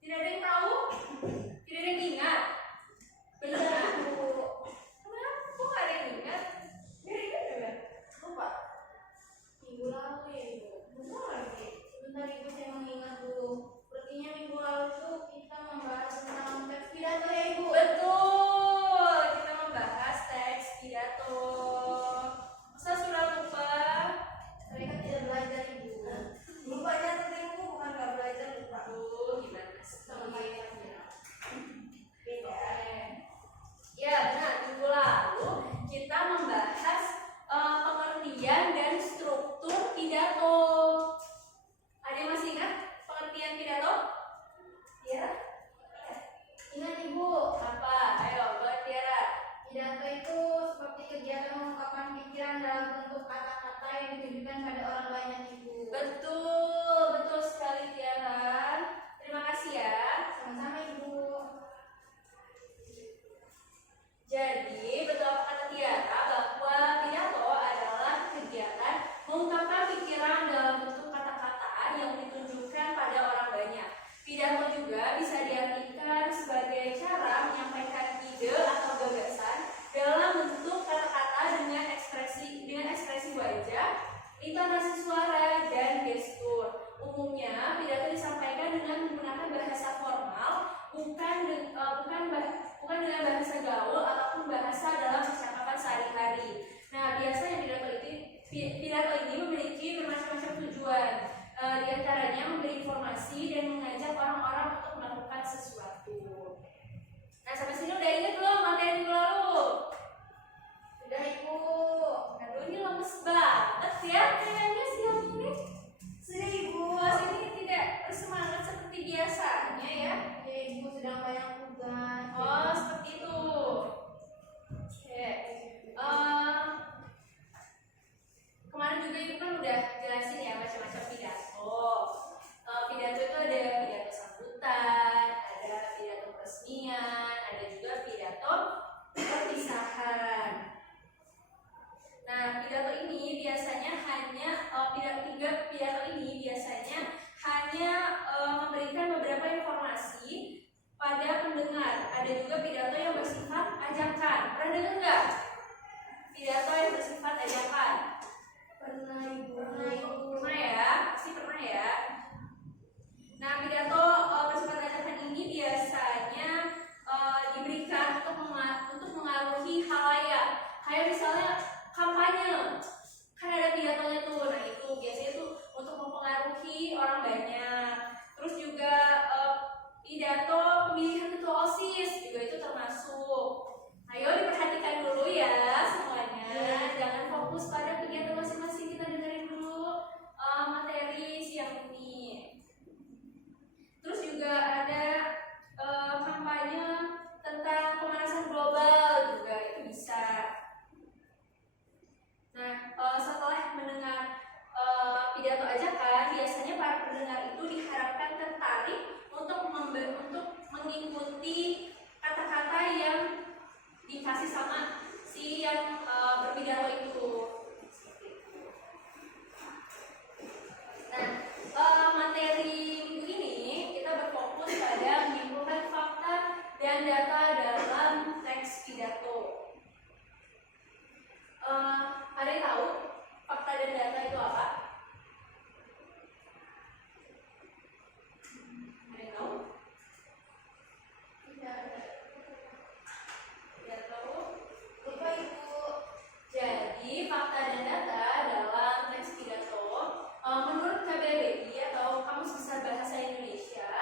Tidak ada yang tahu? Tidak ada yang ingat? Benar, Bu. Kenapa? Kok nggak ada yang ingat? Nggak ingat juga? Lupa? Minggu lalu ya, Ibu. Benar lagi. Sebentar, Ibu, saya mengingat dulu. Sepertinya minggu lalu tuh kita membahas tentang teks pidato ya, Ibu. Betul. Kita membahas teks pidato. Masa sudah lupa? Mereka tidak belajar, Ibu. Lupanya tentang Ibu bukan nggak belajar, lupa. Gimana sih? Sama kayak beda. Ya benar, minggu lalu kita membahas pengertian dan struktur pidato. Ada yang masih ingat pengertian pidato? Ya? Ingat Ibu? Apa? Ayo, buat Tiara. Pidato itu seperti kegiatan mengungkapkan pikiran dalam bentuk kata-kata yang ditujukan pada orang banyak, Ibu. Betul, betul sekali Tiara. Terima kasih ya. Sama-sama Ibu. Jadi, betul apa kata Tiara bahwa pidato adalah kegiatan mengungkapkan pikiran dalam bentuk kata-kata yang ditunjukkan pada orang banyak. Pidato juga bisa diartikan sebagai cara menyampaikan ide atau gagasan dalam bentuk kata-kata dengan ekspresi wajah, intonasi suara, dan gestur. Umumnya, pidato disampaikan dengan menggunakan bahasa formal, bukan dengan bahasa gaul ataupun bahasa dalam percakapan sehari-hari. Nah, biasanya pidato ini memiliki bermacam-macam tujuan. Di antaranya memberi informasi dan mengajak orang-orang untuk melakukan sesuatu. Nah, sampai sini udah ingat belum materi minggu lalu? Sudah, Ibu. Aduh, ini lemes banget ya kayaknya siang ini. Sudah, Ibu. Ini tidak bersemangat seperti biasanya ya. Ya, Ibu sedang banyak tugas. Oh, seperti itu. Oke. Kemarin juga Ibu kan udah jelasin ya macam-macam pidato. Pidato itu ada pidato sambutan, ada pidato peresmian, ada juga pidato perpisahan. Nah, pidato ini biasanya hanya memberikan beberapa informasi pada pendengar. Ada juga pidato yang bersifat ajakan. Pernah dengar nggak? Pidato yang bersifat ajakan. Pernah Ibu. Pernah ya? Pasti pernah ya. Nah, pidato bersifat ajakan ini biasanya diberikan untuk mengaruhi halayak. Kayak misalnya kampanye, kan ada pidatonya tuh. Nah, itu biasanya tuh untuk mempengaruhi orang banyak. Terus juga pidato pemilihan ketua OSIS juga itu termasuk. Ayo diperhatikan dulu ya semuanya. Jangan fokus pada kegiatan masing-masing, kita dengerin dulu materi siang ini. Terus juga ada kampanye tentang pemanasan global juga itu bisa. Nah, setelah mendengar pidato ajakan, biasanya para pendengar itu diharapkan tertarik untuk mengikuti kata-kata yang dikasih sama si yang berpidato itu. Nah, materi minggu ini kita berfokus pada menyimpulkan fakta dan data dalam teks pidato. Ada yang tahu fakta dan data itu apa? Ada yang tahu? Tidak tahu? Lupa Ibu. Jadi fakta dan data dalam teks pidato menurut KBBI atau Kamus Besar Bahasa Indonesia,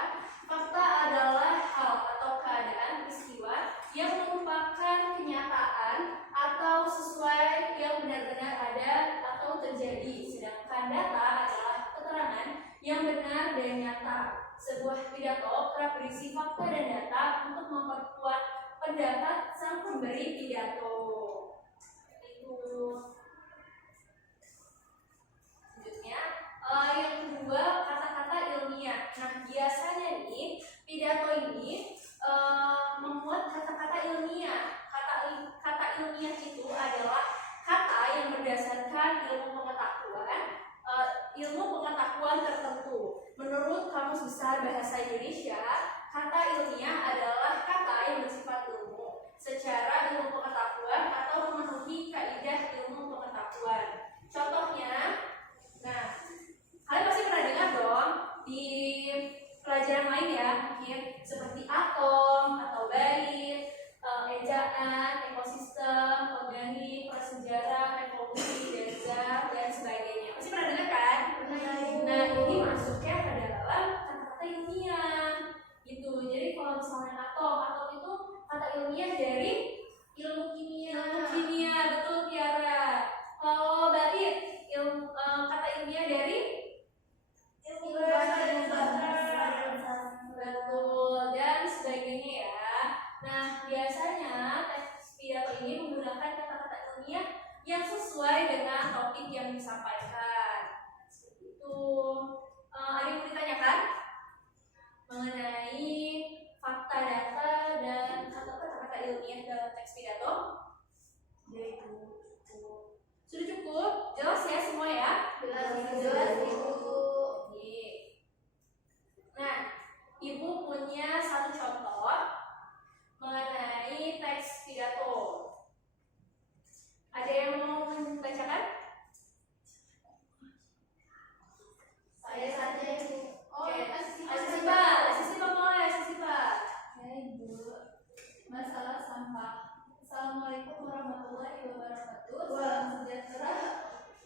fakta adalah hal atau keadaan peristiwa yang merupakan kenyataan atau sesuai yang benar-benar ada atau terjadi. Sedangkan data adalah keterangan yang benar dan nyata. Sebuah pidato kerap berisi fakta dan data untuk memperkuat pendapat sang pemberi pidato. Itu. Selanjutnya, yang kedua kata-kata ilmiah. Nah, biasanya nih pidato ini membuat kata-kata ilmiah. Kata ilmiah itu adalah kata yang berdasarkan ilmu pengetahuan tertentu. Menurut Kamus Besar Bahasa Indonesia, ilmiah adalah kata yang bersifat ilmu secara ilmu pengetahuan atau memenuhi kaidah ilmu pengetahuan. Contohnya, nah, kalian pasti pernah dengar dong di pelajaran lain ya, mungkin seperti atom atau bait, ejaan, ekosistem, organik, prasejarah, evolusi, dasar, dan sebagainya. Pasti pernah dengar kan? Nah, ini masuknya ke dalam kata-kata ilmiah gitu. Jadi kalau misalnya atom itu kata ilmiah dari ilmu kimia, betul Tiara. Kalau bait kata ilmiah dari ilmu bahasa dan sastra, betul, dan sebagainya ya. Nah, biasanya teks pidato ini menggunakan kata-kata ilmiah yang sesuai dengan topik yang disampaikan. Seperti itu. Ada yang mau ditanyakan mengenai fakta, data, dan atau kata-kata ilmiah dalam teks pidato? Sudah cukup? Jelas ya semua ya? Jelas Ibu. Oke. Nah, Ibu punya satu contoh mengenai teks pidato. Ada yang mau membacakan? Saya saja Ibu. Asisi Pak mulai, Asisi Pak. Ya Ibu, masalah sampah. Assalamualaikum warahmatullahi wabarakatuh. Salam sejahtera,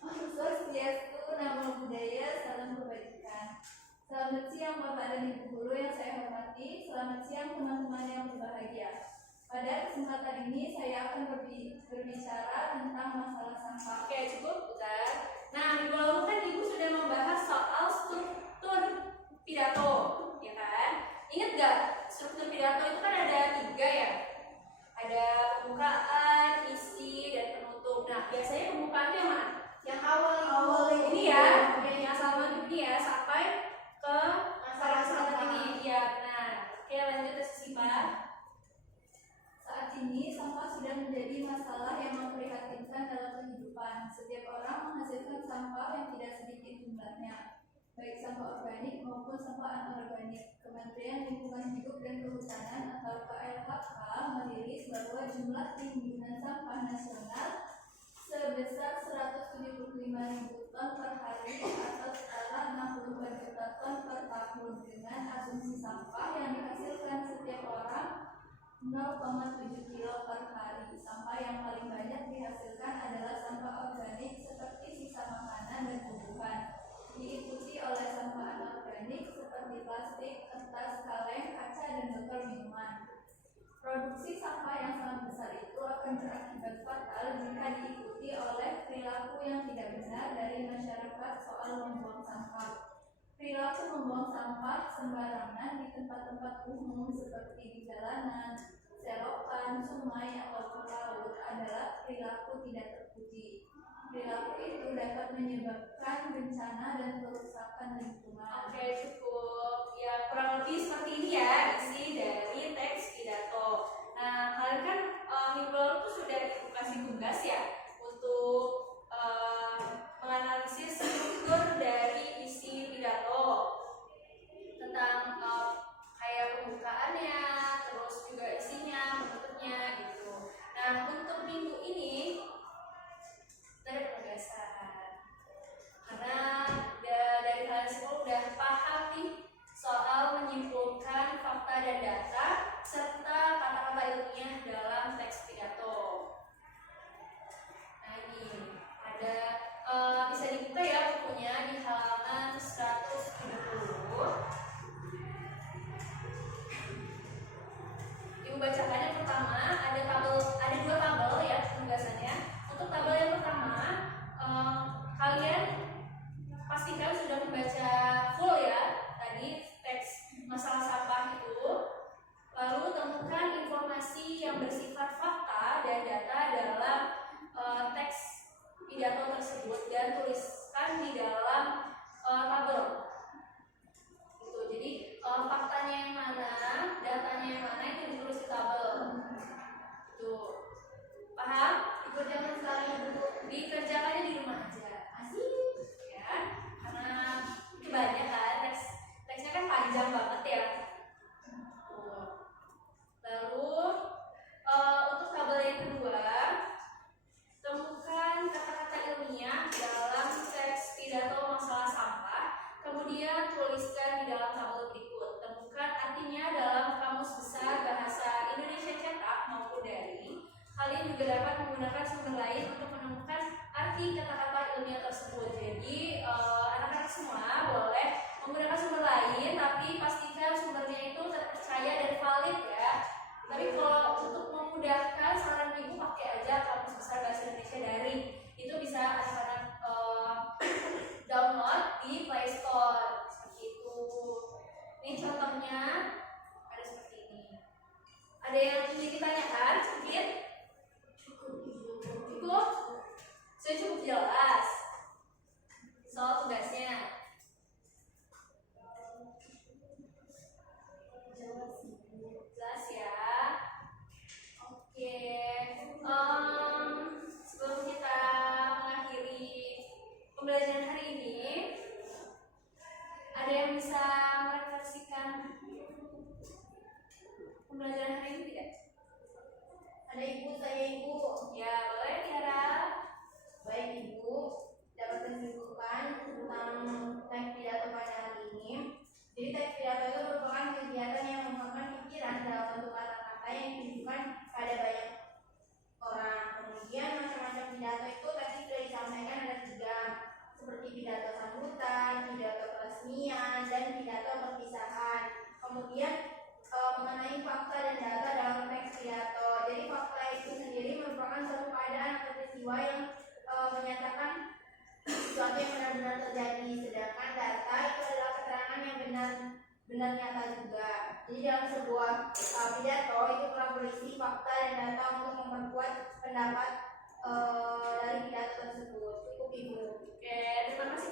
Om Swastiastu, Namo Buddhaya, salam kebajikan. Selamat siang Bapak dan Ibu guru yang saya hormati. Selamat siang teman-teman yang berbahagia. Pada kesempatan ini saya akan berbicara tentang masalah sampah. Oke, cukup bukan? Nah, minggu lalu kan Ibu sudah membahas soal struktur pidato, ya kan? Ingat gak? Struktur pidato itu kan ada 3 ya. Ada pembukaan, isi, dan penutup. Nah, biasanya pembukaan itu yang mana? Yang awal ini ya, yang sama ini ya, sampai ke masalah ini. Ya, nah, oke lanjut ke sisi Pak. Saat ini sampah sudah menjadi masalah yang memprihatinkan dalam kehidupan. Setiap orang menghasilkan sampah yang tidak sedikit jumlahnya, baik sampah organik maupun sampah anorganik. Kementerian Lingkungan Hidup dan Kehutanan atau KLHK merilis bahwa jumlah timbunan sampah nasional sebesar 175.000 ton per hari atau setara 64 juta ton per tahun, dengan asumsi sampah yang dihasilkan setiap orang 0,7 kilo per hari. Sampah yang paling banyak dihasilkan adalah sampah organik seperti sisa makanan dan tumbuhan, diikuti oleh sampah anorganik seperti plastik, kertas, kaleng, kaca, dan botol minuman. Produksi sampah yang sangat besar itu akan berakibat fatal jika diikuti oleh perilaku yang tidak benar dari masyarakat soal membuang sampah. Perilaku membuang sampah sembarangan di tempat-tempat umum seperti di jalanan, selokan, sungai, ataupun laut adalah perilaku tidak terpuji. Perilaku itu dapat menyebabkan bencana dan kerusakan lingkungan. Oke, cukup. Ya, kurang lebih seperti ini ya isi dari teks pidato. Nah, kalian kan minggu lalu tuh sudah dikasih tugas ya untuk menganalisis struktur dari isi pidato tentang kayak pembukaannya, terus juga isinya, bentuknya gitu. Nah, untuk minggu ini ada penugasan karena dari kalian semua udah paham nih soal menyimpulkan fakta dan data serta kata-kata ilmiah dalam teks pidato. Nah, ini ada bisa dibuka ya bukunya di halaman 170. Ibu bacakan yang pertama, ada 2 tabel ya penugasannya. Untuk tabel yang pertama, kalian pastikan sudah membaca full ya tadi teks masalah sampah itu. Lalu temukan informasi yang bersifat fakta dan data dalam teks pidato tersebut dan tuliskan di dalam tabel. Gitu. Jadi faktanya yang mana, datanya yang mana itu ditulis di tabel. Tuh. Paham? Dikerjakan sekali dulu. Dikerjakannya di rumah aja. Asik. Ya. Karena itu banyak kan teksnya kan panjang banget ya. Tuh. Pembelajaran hari ini tidak? Ada ibu, saya ibu. Ya, boleh Tiara. Baik ibu, dapat menunjukkan tentang teks pidato pada hari ini. Jadi teks pidato itu merupakan kegiatan yang mengungkapkan pikiran dalam bentuk kata-kata yang ditujukan pada banyak orang. Kemudian macam-macam pidato itu tadi sudah disampaikan ada 3, seperti pidato sambutan, pidato peresmian, dan pidato perpisahan. Kemudian mengenai fakta dan data dalam teks pidato. Jadi fakta itu sendiri merupakan suatu keadaan atau peristiwa yang menyatakan sesuatu yang benar-benar terjadi, sedangkan data itu adalah keterangan yang benar nyata juga. Jadi dalam sebuah pidato itu telah berisi fakta dan data untuk memperkuat pendapat dari pidato tersebut. Cukup ibu. Oke, terima kasih